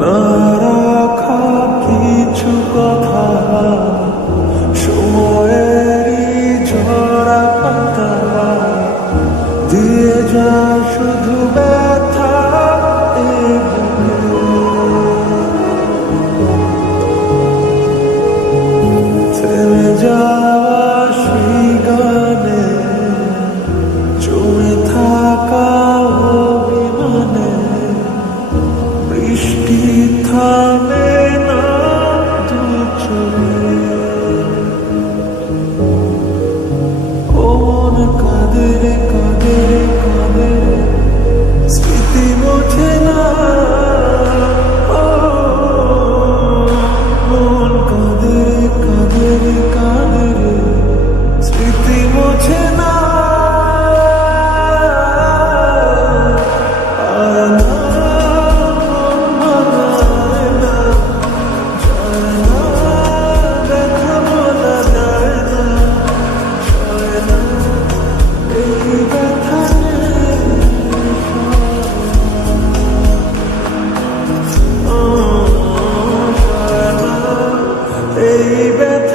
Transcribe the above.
না রাখা কিছু কথা, সময়েরই ঝরা পাতা দিয়ে যা শুধু ব্যথা এ বুকে। থেমে যাওয়া সেই গানে, জমে থাকা অভিমানে, বৃষ্টি থামে না দু চোখে। ও মন কাঁদে রে কাঁদে রে কাঁদে রে, স্মৃতি মোছে না। ও মন কাঁদে রে কাঁদে রে কাঁদে রে, স্মৃতি মোছে না। আয় না, মানায় না, যায় না, দেখা বলা যায় না, সয় না এই ব্যথা নেই, সয় না এই ব্যথা।